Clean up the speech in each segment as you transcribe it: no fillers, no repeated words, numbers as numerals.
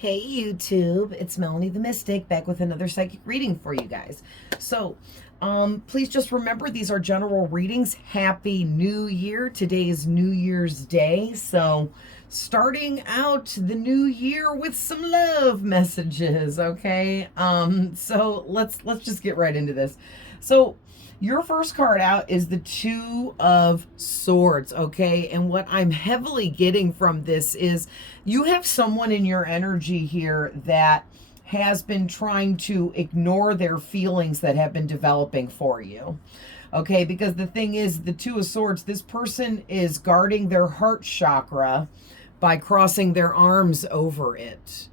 Hey YouTube, it's Melanie the Mystic back with another psychic reading for you guys. So, please just remember these are general readings. Happy New Year. Today is New Year's Day. So, starting out the new year with some love messages, okay? So let's just get right into this. So, your first card out is the Two of Swords, okay? And what I'm heavily getting from this is you have someone in your energy here that has been trying to ignore their feelings that have been developing for you. Okay, because the thing is, the Two of Swords, this person is guarding their heart chakra by crossing their arms over it.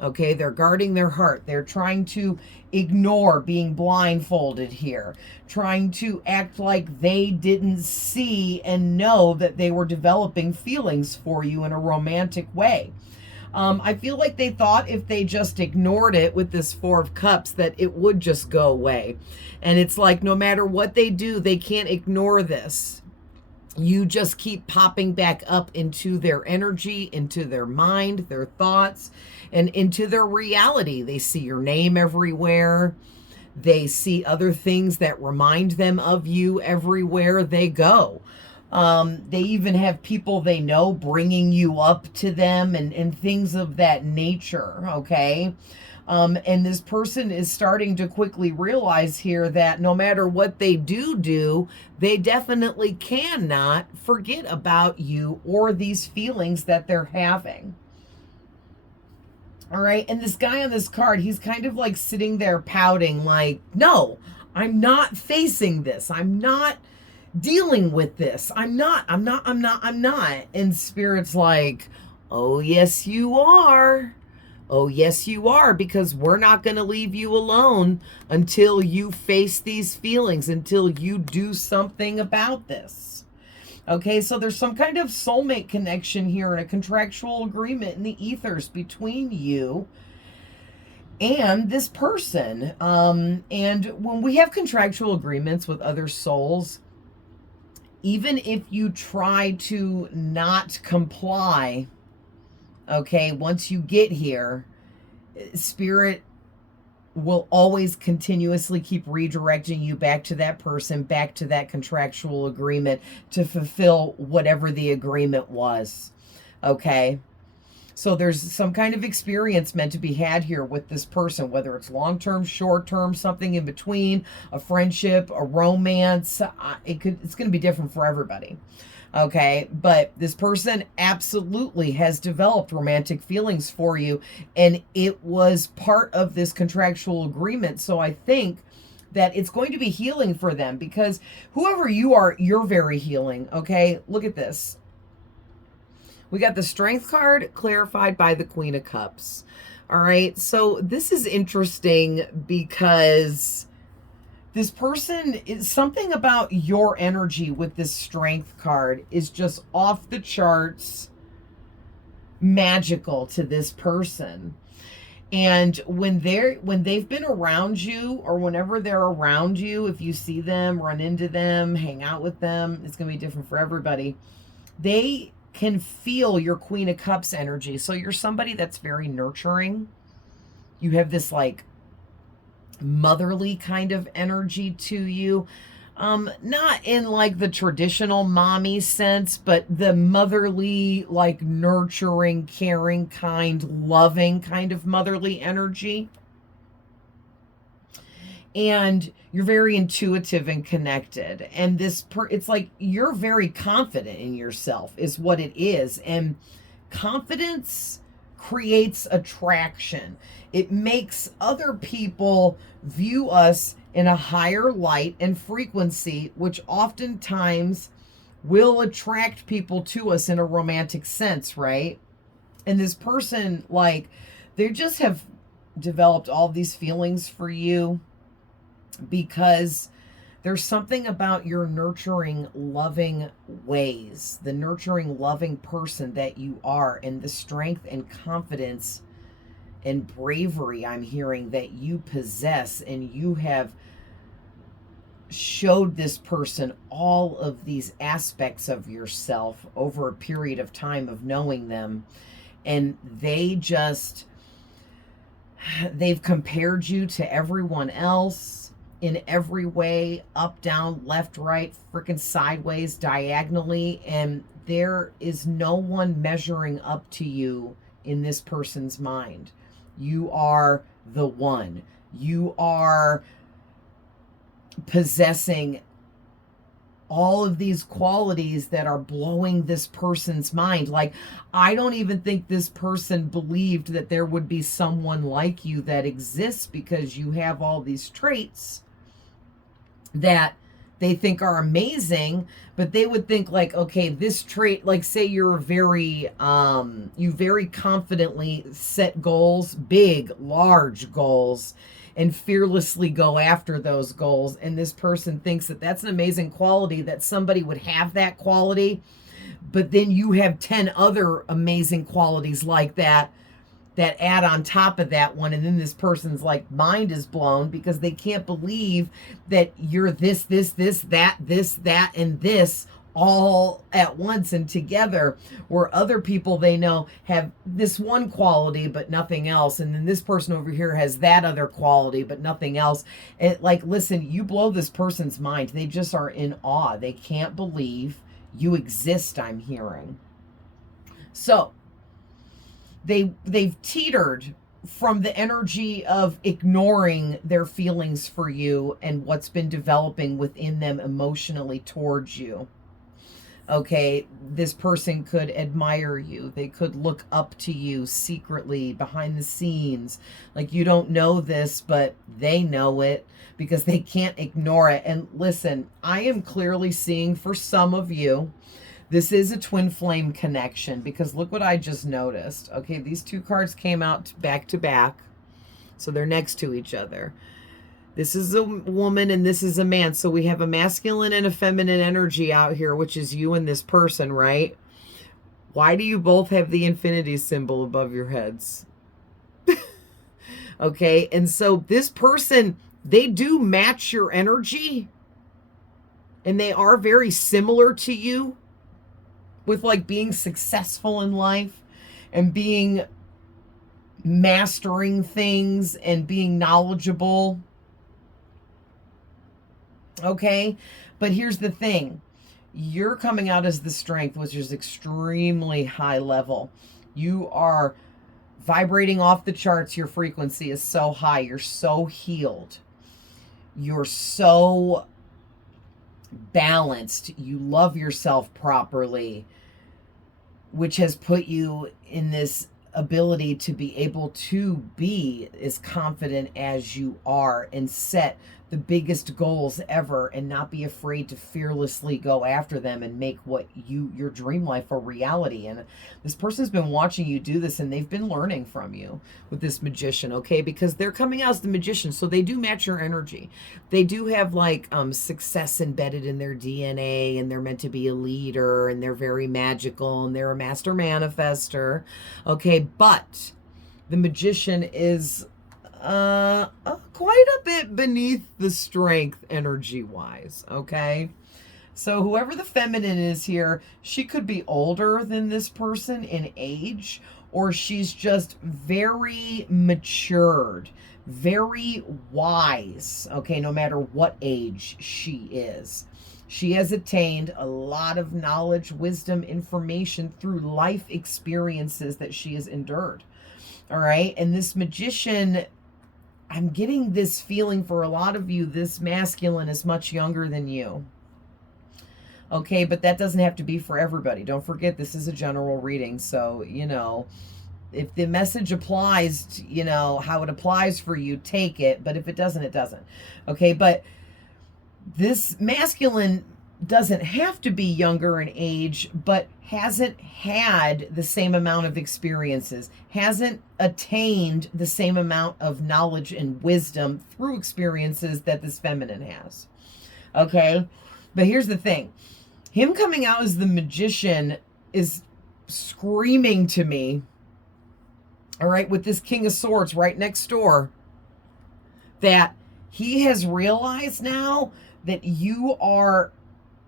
Okay, they're guarding their heart. They're trying to ignore being blindfolded here, trying to act like they didn't see and know that they were developing feelings for you in a romantic way. I feel like they thought if they just ignored it with this Four of Cups that it would just go away. And it's like no matter what they do, they can't ignore this. You just keep popping back up into their energy, into their mind, their thoughts, and into their reality. They see your name everywhere. They see other things that remind them of you everywhere they go. They even have people they know bringing you up to them and things of that nature, okay? And this person is starting to quickly realize here that no matter what they do, they definitely cannot forget about you or these feelings that they're having. All right. And this guy on this card, he's kind of like sitting there pouting like, no, I'm not facing this. I'm not dealing with this. I'm not. And Spirit's like, oh, yes, you are. Oh, yes, you are, because we're not going to leave you alone until you face these feelings, until you do something about this. Okay, so there's some kind of soulmate connection here and a contractual agreement in the ethers between you and this person. And when we have contractual agreements with other souls, even if you try to not comply, okay, once you get here, Spirit will always continuously keep redirecting you back to that person, back to that contractual agreement to fulfill whatever the agreement was. Okay. So there's some kind of experience meant to be had here with this person, whether it's long-term, short-term, something in between, a friendship, a romance. It's going to be different for everybody. Okay, but this person absolutely has developed romantic feelings for you, and it was part of this contractual agreement. So I think that it's going to be healing for them, because whoever you are, you're very healing. Okay, look at this. We got the Strength card clarified by the Queen of Cups. All right, so this is interesting because this person is something about your energy with this Strength card is just off the charts magical to this person. And when they've been around you, or whenever they're around you, if you see them, run into them, hang out with them, it's going to be different for everybody. They can feel your Queen of Cups energy. So you're somebody that's very nurturing. You have this like motherly kind of energy to you. Not in like the traditional mommy sense, but the motherly, like nurturing, caring, kind, loving kind of motherly energy. And you're very intuitive and connected. And it's like you're very confident in yourself is what it is. And confidence creates attraction. It makes other people view us in a higher light and frequency, which oftentimes will attract people to us in a romantic sense, right? And this person, like, they just have developed all these feelings for you because there's something about your nurturing, loving ways, the nurturing, loving person that you are, and the strength and confidence and bravery I'm hearing that you possess, and you have showed this person all of these aspects of yourself over a period of time of knowing them, and they just They've compared you to everyone else in every way, up, down, left, right, freaking sideways, diagonally, and there is no one measuring up to you in this person's mind. You are the one. You are possessing all of these qualities that are blowing this person's mind. Like, I don't even think this person believed that there would be someone like you that exists, because you have all these traits that they think are amazing, but they would think like, okay, this trait, like say you're very, you very confidently set goals, big, large goals, and fearlessly go after those goals. And this person thinks that that's an amazing quality, that somebody would have that quality, but then you have 10 other amazing qualities like that add on top of that one. And then this person's like mind is blown, because they can't believe that you're this, that, and this all at once and together, where other people they know have this one quality but nothing else, and then this person over here has that other quality but nothing else. And like, listen, you blow this person's mind. They just are in awe. They can't believe you exist, I'm hearing. So they've teetered from the energy of ignoring their feelings for you and what's been developing within them emotionally towards you. Okay, this person could admire you. They could look up to you secretly behind the scenes. Like, you don't know this, but they know it, because they can't ignore it. And listen, I am clearly seeing for some of you, this is a twin flame connection, because look what I just noticed. Okay, these two cards came out back to back, so they're next to each other. This is a woman and this is a man. So we have a masculine and a feminine energy out here, which is you and this person, right? Why do you both have the infinity symbol above your heads? Okay, and so this person, they do match your energy, and they are very similar to you with like being successful in life and being mastering things and being knowledgeable. Okay, but here's the thing. You're coming out as the strength, which is extremely high level. You are vibrating off the charts. Your frequency is so high. You're so healed. You're so balanced. You love yourself properly, which has put you in this ability to be able to be as confident as you are and set the biggest goals ever, and not be afraid to fearlessly go after them and make what your dream life a reality. And this person's been watching you do this, and they've been learning from you with this Magician, okay? Because they're coming out as the Magician, so they do match your energy. They do have like success embedded in their DNA, and they're meant to be a leader, and they're very magical, and they're a master manifester, okay? But the Magician is quite a bit beneath the strength energy wise, okay? So whoever the feminine is here, she could be older than this person in age, or she's just very matured, very wise, okay, no matter what age she is. She has attained a lot of knowledge, wisdom, information through life experiences that she has endured. All right, and this Magician, I'm getting this feeling for a lot of you, this masculine is much younger than you. Okay, but that doesn't have to be for everybody. Don't forget, this is a general reading. So, you know, if the message applies, to, you know, how it applies for you, take it. But if it doesn't, it doesn't. Okay, but this masculine doesn't have to be younger in age, but hasn't had the same amount of experiences, hasn't attained the same amount of knowledge and wisdom through experiences that this feminine has. Okay, but here's the thing. Him coming out as the Magician is screaming to me, all right, with this King of Swords right next door, that he has realized now that you are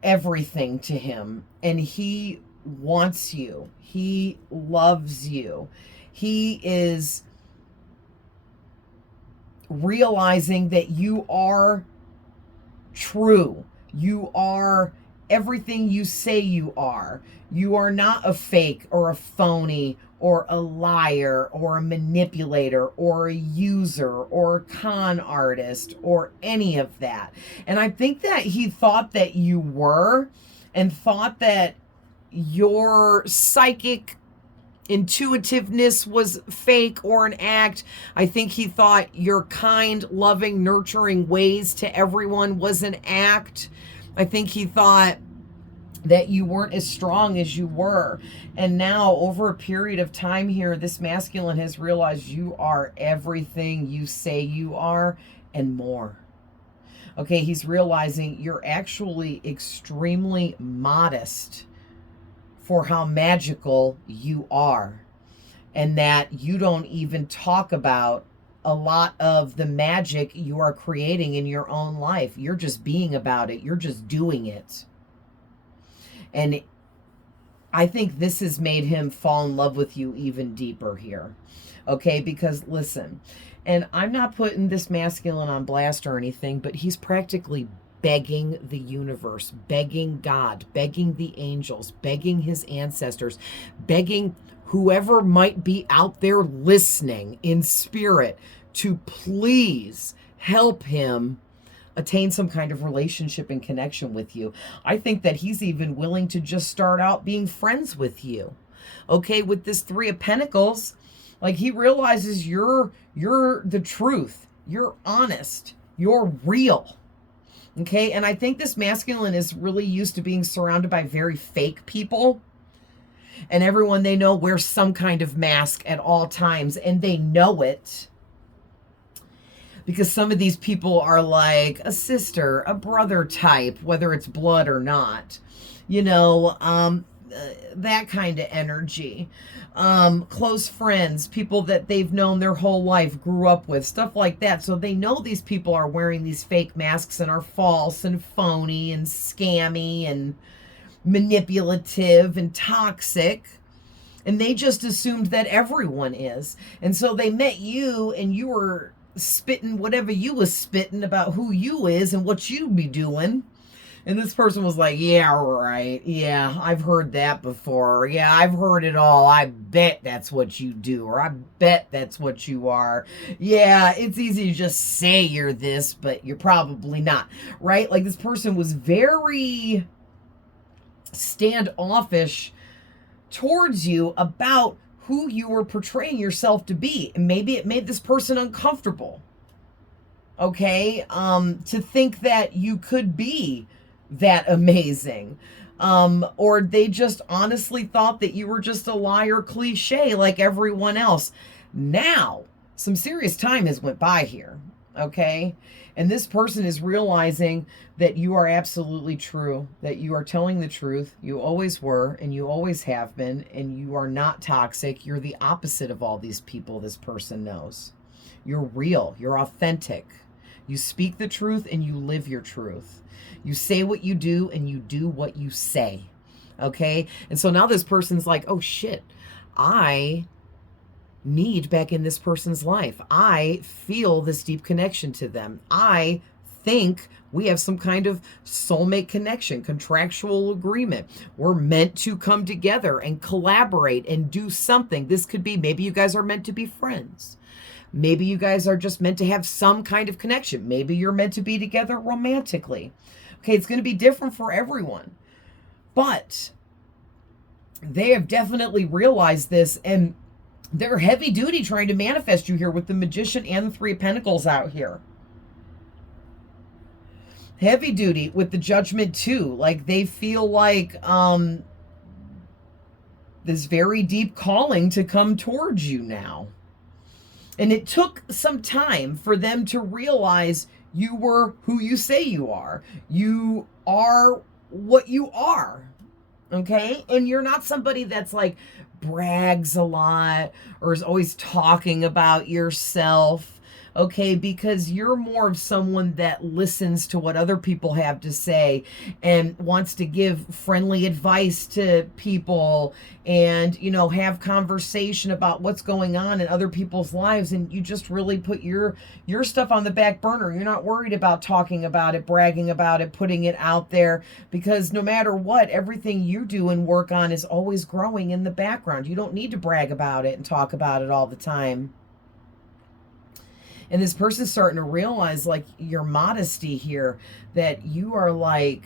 everything to him, and he wants you. He loves you. He is realizing that you are true. You are everything you say you are. You are not a fake or a phony or a liar or a manipulator or a user or a con artist or any of that. And I think that he thought that you were, and thought that your psychic intuitiveness was fake or an act. I think he thought your kind, loving, nurturing ways to everyone was an act. I think he thought that you weren't as strong as you were. And now, over a period of time here, this masculine has realized you are everything you say you are and more. Okay, he's realizing you're actually extremely modest for how magical you are, and that you don't even talk about a lot of the magic you are creating in your own life. You're just being about it. You're just doing it. And I think this has made him fall in love with you even deeper here. Okay, because listen, and I'm not putting this masculine on blast or anything, but he's practically begging the universe, begging God, begging the angels, begging his ancestors, begging whoever might be out there listening in spirit to please help him attain some kind of relationship and connection with you. I think that he's even willing to just start out being friends with you. Okay, with this Three of Pentacles, like, he realizes you're the truth, you're honest, you're real. Okay, and I think this masculine is really used to being surrounded by very fake people. And everyone they know wears some kind of mask at all times, and they know it. Because some of these people are like a sister, a brother type, whether it's blood or not. You know, that kind of energy. Close friends, people that they've known their whole life, grew up with, stuff like that. So they know these people are wearing these fake masks and are false and phony and scammy and manipulative and toxic. And they just assumed that everyone is. And so they met you, and you were spitting whatever you was spitting about who you is and what you be doing. And this person was like, yeah, right. Yeah, I've heard that before. Yeah, I've heard it all. I bet that's what you do. Or I bet that's what you are. Yeah, it's easy to just say you're this, but you're probably not. Right? Like, this person was very standoffish towards you about who you were portraying yourself to be. And maybe it made this person uncomfortable. Okay? To think that you could be that amazing. Or they just honestly thought that you were just a liar cliche like everyone else. Now, some serious time has went by here, okay? And this person is realizing that you are absolutely true, that you are telling the truth, you always were, and you always have been, and you are not toxic. You're the opposite of all these people this person knows. You're real, you're authentic. You speak the truth and you live your truth. You say what you do and you do what you say. Okay? And so now this person's like, oh shit, I need back in this person's life. I feel this deep connection to them. I think we have some kind of soulmate connection, contractual agreement. We're meant to come together and collaborate and do something. This could be, maybe you guys are meant to be friends. Maybe you guys are just meant to have some kind of connection. Maybe you're meant to be together romantically. Okay, it's going to be different for everyone. But they have definitely realized this, and they're heavy duty trying to manifest you here with the Magician and the Three of Pentacles out here. Heavy duty with the Judgment too. Like, they feel like this very deep calling to come towards you now. And it took some time for them to realize you were who you say you are. You are what you are. Okay? And you're not somebody that's like brags a lot or is always talking about yourself. okay? Because you're more of someone that listens to what other people have to say and wants to give friendly advice to people and, you know, have conversation about what's going on in other people's lives, and you just really put your stuff on the back burner. You're not worried about talking about it, bragging about it, putting it out there, because no matter what, everything you do and work on is always growing in the background. You don't need to brag about it and talk about it all the time. And this person's starting to realize, like, your modesty here, that you are like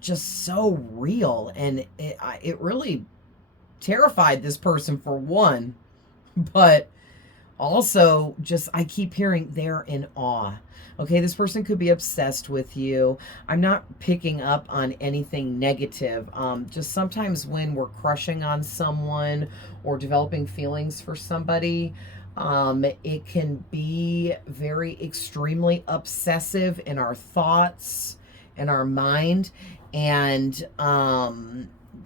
just so real, and it really terrified this person, for one, but also just, I keep hearing they're in awe. Okay, this person could be obsessed with you. I'm not picking up on anything negative. Just sometimes when we're crushing on someone or developing feelings for somebody, it can be very extremely obsessive in our thoughts and our mind. And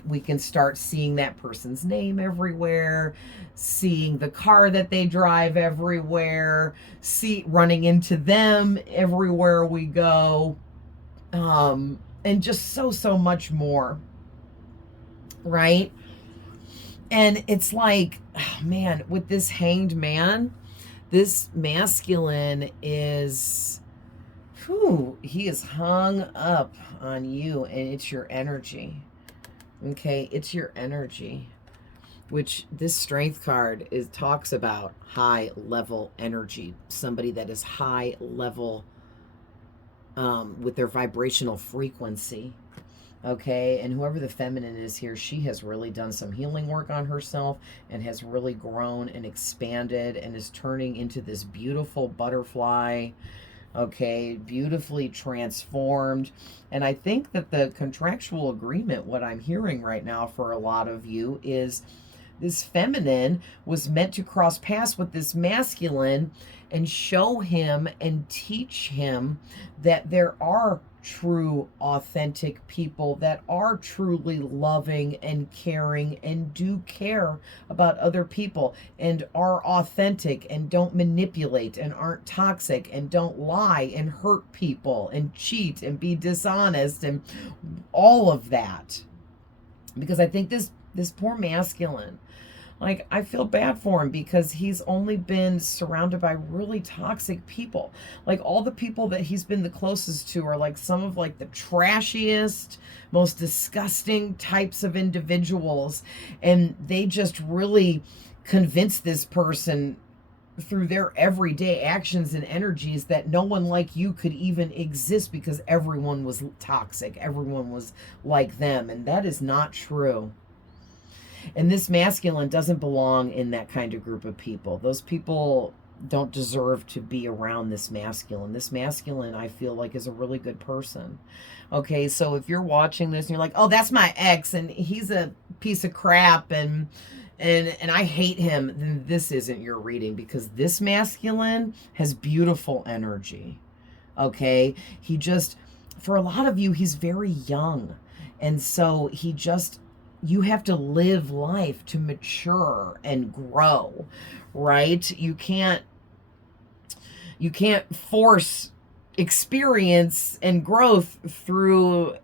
we can start seeing that person's name everywhere, seeing the car that they drive everywhere, running into them everywhere we go, and just so much more, right? And it's like, oh man, with this Hanged Man, this masculine is, whew, he is hung up on you, and it's your energy. Okay, it's your energy, which this Strength card talks about high level energy, somebody that is high level with their vibrational frequency. Okay, and whoever the feminine is here, she has really done some healing work on herself and has really grown and expanded and is turning into this beautiful butterfly. Okay, beautifully transformed. And I think that the contractual agreement, what I'm hearing right now for a lot of you, is this feminine was meant to cross paths with this masculine and show him and teach him that there are true, authentic people that are truly loving and caring and do care about other people and are authentic and don't manipulate and aren't toxic and don't lie and hurt people and cheat and be dishonest and all of that. Because I think this poor masculine, like, I feel bad for him because he's only been surrounded by really toxic people. Like, all the people that he's been the closest to are like some of like the trashiest, most disgusting types of individuals. And they just really convince this person through their everyday actions and energies that no one like you could even exist, because everyone was toxic. Everyone was like them. And that is not true. And this masculine doesn't belong in that kind of group of people. Those people don't deserve to be around this masculine. This masculine, I feel like, is a really good person. Okay, so if you're watching this and you're like, oh, that's my ex and he's a piece of crap and I hate him, then this isn't your reading, because this masculine has beautiful energy. Okay, he just, for a lot of you, he's very young. And so he just, you have to live life to mature and grow, right? You can't force experience and growth through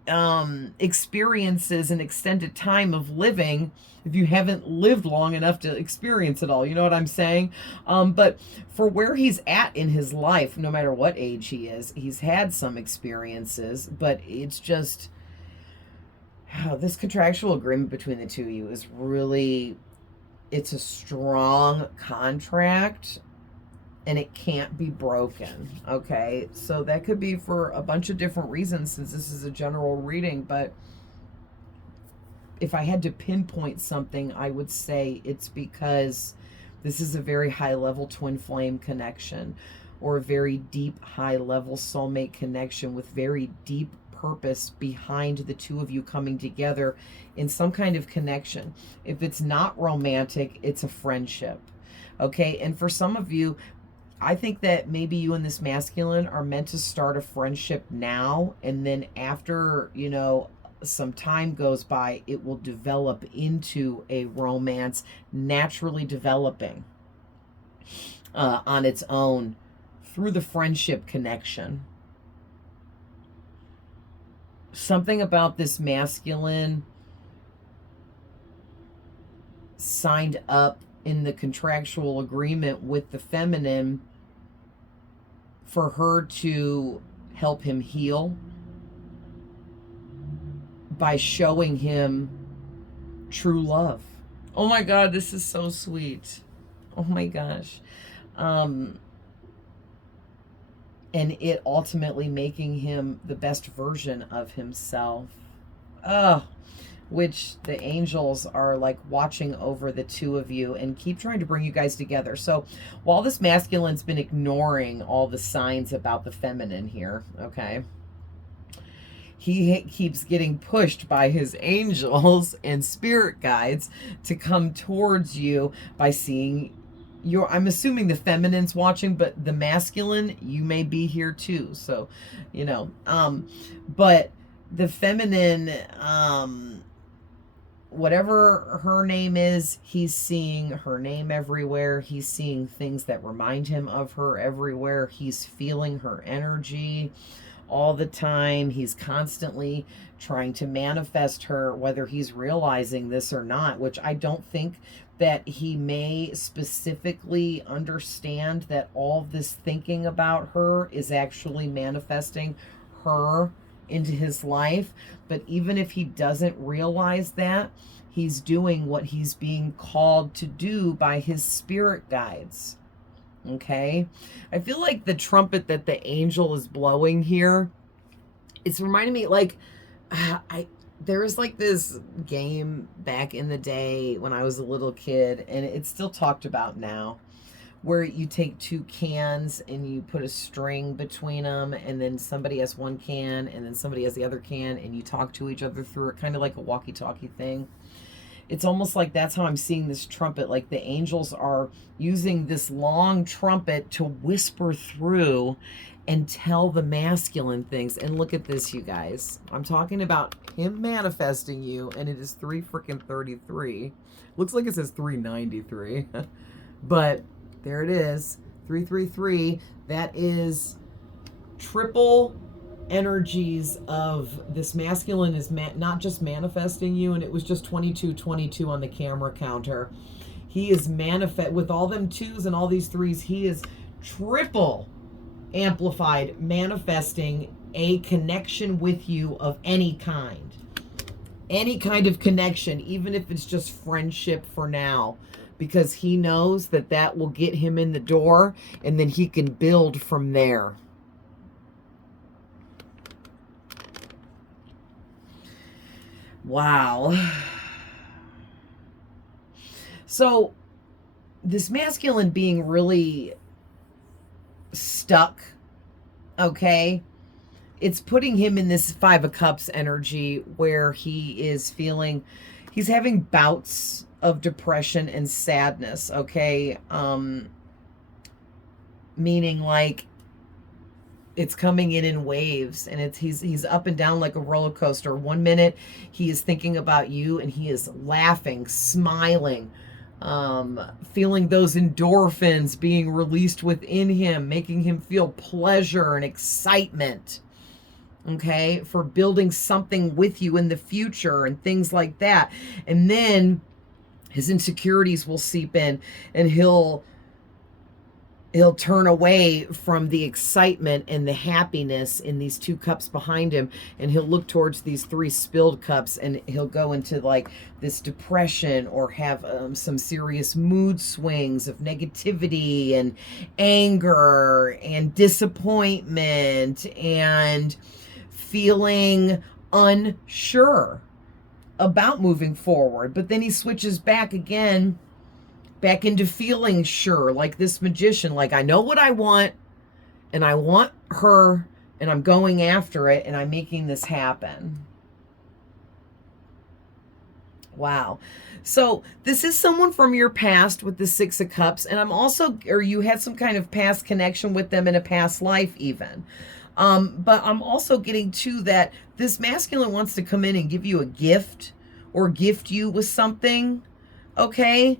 experiences and extended time of living if you haven't lived long enough to experience it all. You know what I'm saying? But for where he's at in his life, no matter what age he is, he's had some experiences, but it's just, this contractual agreement between the two of you is really, it's a strong contract and it can't be broken. Okay, so that could be for a bunch of different reasons, since this is a general reading, but if I had to pinpoint something, I would say it's because this is a very high level twin flame connection, or a very deep high level soulmate connection with very deep purpose behind the two of you coming together in some kind of connection. If it's not romantic, it's a friendship. Okay, and for some of you, I think that maybe you and this masculine are meant to start a friendship now, and then after, you know, some time goes by, it will develop into a romance, naturally developing on its own, through the friendship connection. Something about this masculine signed up in the contractual agreement with the feminine for her to help him heal by showing him true love. Oh my God, this is so sweet. Oh my gosh. And it ultimately making him the best version of himself. Which the angels are like watching over the two of you and keep trying to bring you guys together. So while this masculine's been ignoring all the signs about the feminine here, okay, he keeps getting pushed by his angels and spirit guides to come towards you by seeing your, I'm assuming the feminine's watching, but the masculine, you may be here too. So, you know, but the feminine, whatever her name is, he's seeing her name everywhere. He's seeing things that remind him of her everywhere. He's feeling her energy all the time. He's constantly trying to manifest her, whether he's realizing this or not, which I don't think that he may specifically understand that all this thinking about her is actually manifesting her into his life. But even if he doesn't realize that, he's doing what he's being called to do by his spirit guides. Okay? I feel like the trumpet that the angel is blowing here, it's reminding me like there was like this game back in the day when I was a little kid, and it's still talked about now, where you take two cans and you put a string between them, and then somebody has one can and then somebody has the other can, and you talk to each other through it, kind of like a walkie-talkie thing. It's almost like that's how I'm seeing this trumpet. Like the angels are using this long trumpet to whisper through and tell the masculine things. And look at this, you guys. I'm talking about him manifesting you, and it is 3:33. Looks like it says 393. But there it is, 333. That is triple energies of this masculine is not just manifesting you, and it was just 2222 on the camera counter. He is with all them twos and all these threes. He is triple amplified, manifesting a connection with you of any kind of connection, even if it's just friendship for now, because he knows that that will get him in the door, and then he can build from there. Wow. So this masculine being really stuck, okay, it's putting him in this Five of Cups energy where he is feeling, he's having bouts of depression and sadness, okay, meaning like it's coming in waves, and he's up and down like a roller coaster. 1 minute he is thinking about you and he is laughing, smiling, feeling those endorphins being released within him, making him feel pleasure and excitement, okay, for building something with you in the future and things like that. And then his insecurities will seep in, and he'll turn away from the excitement and the happiness in these two cups behind him, and he'll look towards these three spilled cups, and he'll go into like this depression or have some serious mood swings of negativity and anger and disappointment and feeling unsure about moving forward. But then he switches back into feeling sure, like this magician, like I know what I want, and I want her, and I'm going after it, and I'm making this happen. Wow. So this is someone from your past with the Six of Cups, and I'm also, or you had some kind of past connection with them in a past life even. But I'm also getting to that this masculine wants to come in and give you a gift or gift you with something, okay?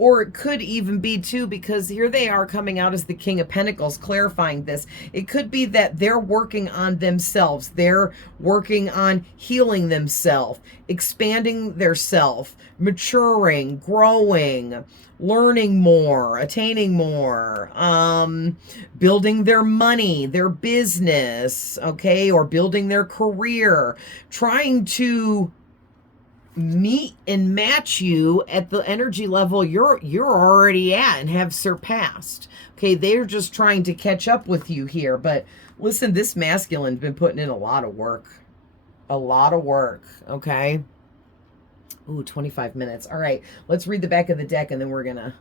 Or it could even be too, because here they are coming out as the King of Pentacles, clarifying this. It could be that they're working on themselves. They're working on healing themselves, expanding their self, maturing, growing, learning more, attaining more, building their money, their business, okay, or building their career, trying to meet and match you at the energy level you're already at and have surpassed. Okay, they're just trying to catch up with you here. But listen, this masculine's been putting in a lot of work. A lot of work, okay? Ooh, 25 minutes. All right, let's read the back of the deck and then we're gonna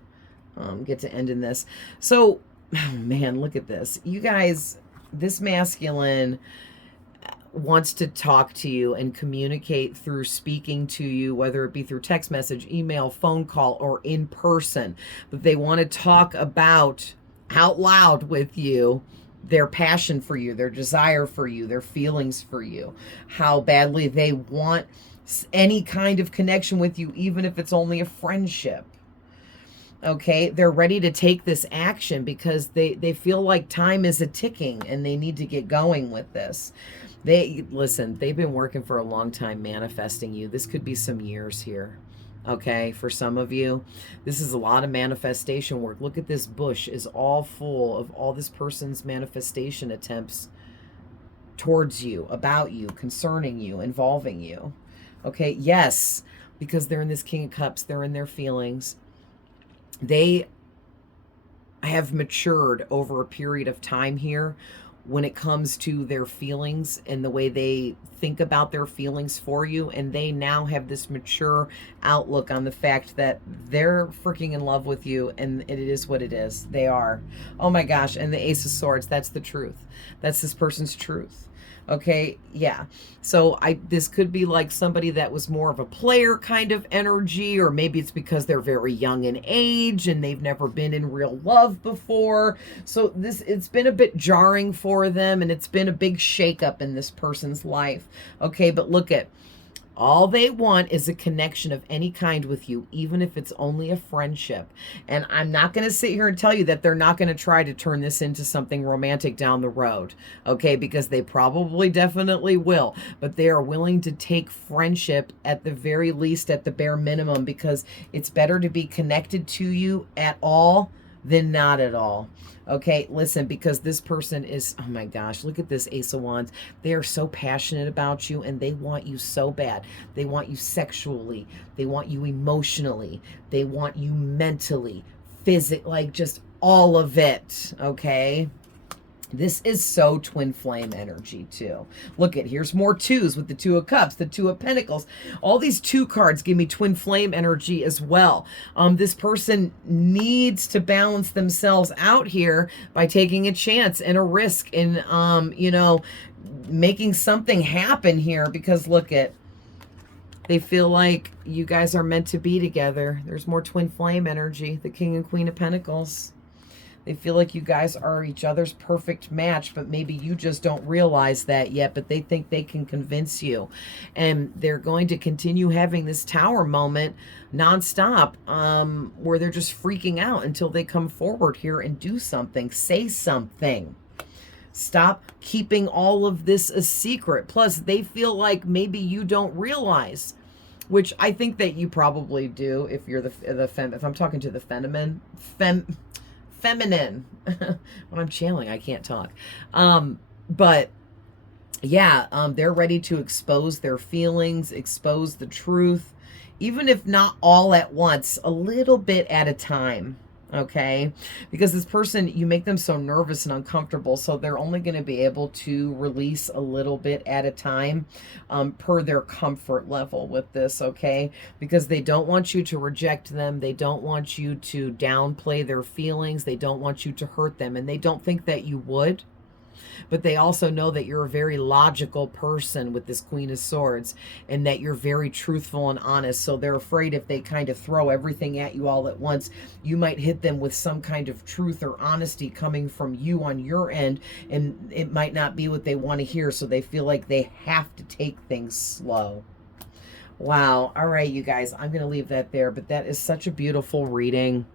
get to ending this. So, oh man, look at this. You guys, this masculine wants to talk to you and communicate through speaking to you, whether it be through text message, email, phone call, or in person. But they want to talk about out loud with you their passion for you, their desire for you, their feelings for you, how badly they want any kind of connection with you, even if it's only a friendship. Okay, they're ready to take this action because they feel like time is a ticking and they need to get going with this. Listen, they've been working for a long time manifesting you. This could be some years here. Okay, for some of you, this is a lot of manifestation work. Look at this bush is all full of all this person's manifestation attempts towards you, about you, concerning you, involving you. Okay, yes, because they're in this King of Cups, they're in their feelings. They have matured over a period of time here when it comes to their feelings and the way they think about their feelings for you. And they now have this mature outlook on the fact that they're freaking in love with you, and it is what it is. They are. Oh my gosh. And the Ace of Swords, that's the truth. That's this person's truth. Okay, yeah. So this could be like somebody that was more of a player kind of energy, or maybe it's because they're very young in age and they've never been in real love before. So it's been a bit jarring for them, and it's been a big shakeup in this person's life. Okay, but look at, all they want is a connection of any kind with you, even if it's only a friendship. And I'm not going to sit here and tell you that they're not going to try to turn this into something romantic down the road, okay? Because they probably definitely will. But they are willing to take friendship at the very least, at the bare minimum, because it's better to be connected to you at all than not at all. Okay, listen, because this person is, oh my gosh, look at this Ace of Wands. They are so passionate about you, and they want you so bad. They want you sexually. They want you emotionally. They want you mentally, physically, like just all of it, okay? This is so twin flame energy too. Look at, here's more twos with the Two of Cups, the Two of Pentacles. All these two cards give me twin flame energy as well. This person needs to balance themselves out here by taking a chance and a risk in, you know, making something happen here, because look at, they feel like you guys are meant to be together. There's more twin flame energy, the King and Queen of Pentacles. They feel like you guys are each other's perfect match, but maybe you just don't realize that yet, but they think they can convince you. And they're going to continue having this tower moment nonstop, where they're just freaking out until they come forward here and do something, say something. Stop keeping all of this a secret. Plus, they feel like maybe you don't realize, which I think that you probably do if you're if I'm talking to the feminine, when I'm channeling, I can't talk. But yeah, they're ready to expose their feelings, expose the truth, even if not all at once, a little bit at a time. Okay, because this person, you make them so nervous and uncomfortable, so they're only going to be able to release a little bit at a time, per their comfort level with this. Okay, because they don't want you to reject them, they don't want you to downplay their feelings, they don't want you to hurt them, and they don't think that you would. But they also know that you're a very logical person with this Queen of Swords, and that you're very truthful and honest. So they're afraid if they kind of throw everything at you all at once, you might hit them with some kind of truth or honesty coming from you on your end, and it might not be what they want to hear. So they feel like they have to take things slow. Wow. All right, you guys, I'm going to leave that there, but that is such a beautiful reading.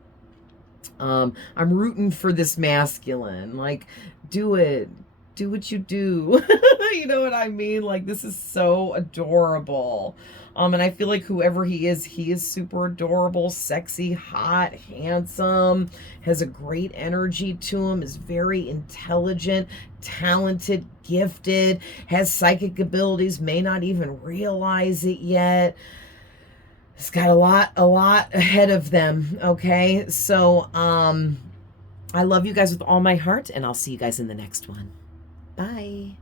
I'm rooting for this masculine. Like, do it. Do what you do. You know what I mean? Like, this is so adorable. And I feel like whoever he is super adorable, sexy, hot, handsome, has a great energy to him, is very intelligent, talented, gifted, has psychic abilities, may not even realize it yet. It's got a lot ahead of them, okay? So, I love you guys with all my heart, and I'll see you guys in the next one. Bye.